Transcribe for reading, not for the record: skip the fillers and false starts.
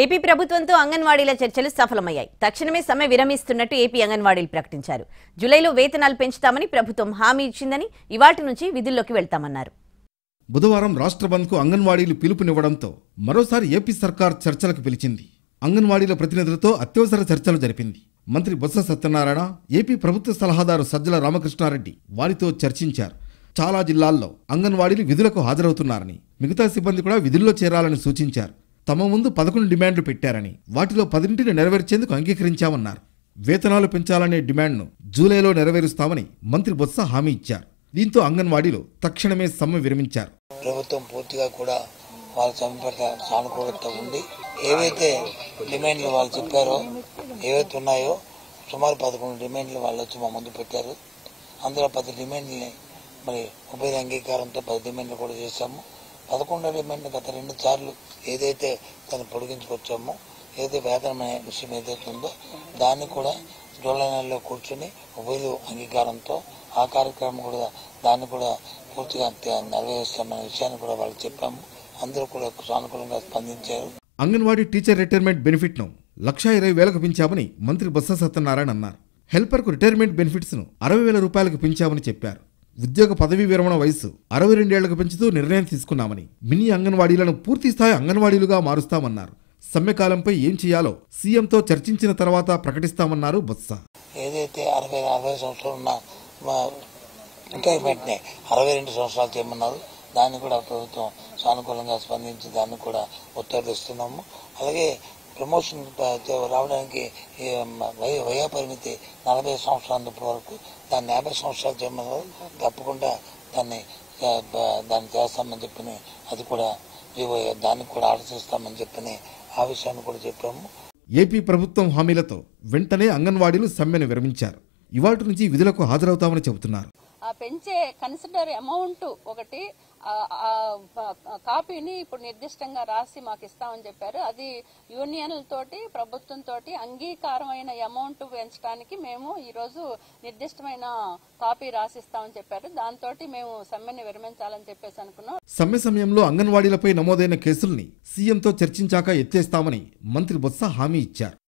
AP ప్రభుత్వంతో అంగన్వాడీల చర్చలు సఫలమయ్యాయి. తక్షణమే సమ్మె విరమిస్తున్నట్టు ఏపీ అంగన్వాడీలు ప్రకటించారు. జూలైలో వేతనాలు పెంచుతామని ప్రభుత్వం హామీ ఇచ్చిందని ఇవాల్టి నుంచి విధుల్లోకి వెళ్తామన్నారు. బుధవారం రాష్ట్ర బంద్కు అంగన్వాడీలు పిలుపునివ్వడంతో మరోసారి ఏపీ సర్కార్ చర్చలకు పిలిచింది. అంగన్వాడీల ప్రతినిధులతో అత్యవసర చర్చలు జరిపింది. మంత్రి బొత్స సత్యనారాయణ, ఏపీ ప్రభుత్వ సలహాదారు సజ్జల రామకృష్ణారెడ్డి వారితో చర్చించారు. చాలా జిల్లాల్లో అంగన్వాడీలు విధులకు హాజరవుతున్నారని, మిగతా సిబ్బంది కూడా విధుల్లో చేరాలని సూచించారు. తమ ముందు 11 డిమాండ్లు పెట్టారని, వాటిలో 10ని నెరవేర్చేందుకు అంగీకరించామన్నారు. వేతనాలు పెంచాలనే డిమాండ్ను జూలైలో నెరవేరుస్తామని మంత్రి బొత్స హామీ ఇచ్చారు. దీంతో అంగన్వాడీలు తక్షణమే సమ్మె విరమించారు. ప్రభుత్వం పూర్తిగా కూడా వాళ్ళ సమ్మె పట్ల సానుకూలత ఉంది. ఏవైతే డిమాండ్లు వాళ్ళు చెప్పారో, ఏవైతే ఉన్నాయో సుమారు 11 డిమాండ్లు వాళ్ళు వచ్చి మా ముందు పెట్టారు. అందులో 10 డిమాండ్లని మరి ఉభయ అంగీకారంతో 10 డిమాండ్లు కూడా చేశాము. 11 డిమాండ్లు గత 2 సార్లు ఏదైతే దాన్ని పొడిగించుకొచ్చామో, ఏదైతే వేతనం అనే విషయం ఏదైతే ఉందో దాన్ని కూడా జూలై నెలలో కూర్చొని ఉభయ అంగీకారంతో ఆ కార్యక్రమం కూడా దాన్ని కూడా పూర్తిగా నెరవేరుస్తామనే విషయాన్ని కూడా వాళ్ళు చెప్పాము. అందరూ కూడా సానుకూలంగా స్పందించారు. అంగన్వాడీ టీచర్ రిటైర్మెంట్ బెనిఫిట్ను 1,20,000కు పెంచామని మంత్రి బొత్స సత్యనారాయణ అన్నారు. హెల్పర్కు రిటైర్మెంట్ బెనిఫిట్స్ను 60,000 రూపాయలకు పెంచామని చెప్పారు. ఉద్యోగ పదవీ విరమణ వయస్సు 62 ఏళ్లకు పెంచుతూ నిర్ణయం తీసుకున్నామని, మినీ అంగన్వాడీలను పూర్తిస్థాయి అంగన్వాడీలుగా మారుస్తామన్నారు. సమ్మెకాలంపై ఏం చేయాలో సీఎంతో చర్చించిన తర్వాత ప్రకటిస్తామన్నారు బొత్స. ఏదైతే 60 సంవత్సరాలు ఉన్న రిటైర్మెంట్ని 62 సంవత్సరాలు చేయమన్నారు. దాన్ని కూడా ప్రభుత్వం సానుకూలంగా స్పందించి దాన్ని కూడా ఉత్తర్వులు ఇస్తున్నాము. అలాగే ప్రమోషన్ రావడానికి వయో పరిమితి 40 సంవత్సరాల వరకు దాన్ని 50 సంవత్సరాలు చేయమన్నారు. తప్పకుండా దాన్ని చేస్తామని చెప్పని, అది కూడా దాన్ని కూడా ఆలోచిస్తామని చెప్పని ఆ విషయాన్ని కూడా చెప్పాము. ఏపీ ప్రభుత్వం హామీలతో వెంటనే అంగన్వాడీలు సమ్మెను విరమించారు. ఇవాల్టి నుంచి విధులకు హాజరవుతామని చెబుతున్నారు. పెంచే కన్సిడర్ అమౌంట్ ఒకటి కాపీని ఇప్పుడు నిర్దిష్టంగా రాసి మాకు ఇస్తామని చెప్పారు. అది యూనియన్లతోటి ప్రభుత్వంతో అంగీకారమైన అమౌంట్ పెంచడానికి మేము ఈరోజు నిర్దిష్టమైన కాపీ రాసిస్తామని చెప్పారు. దాంతో మేము సమ్మెని విరమించాలని చెప్పేసి అనుకున్నాం. సమ్మె సమయంలో అంగన్వాడీలపై నమోదైన కేసుల్ని సీఎంతో చర్చించాక ఎత్తేస్తామని మంత్రి బొత్స హామీ ఇచ్చారు.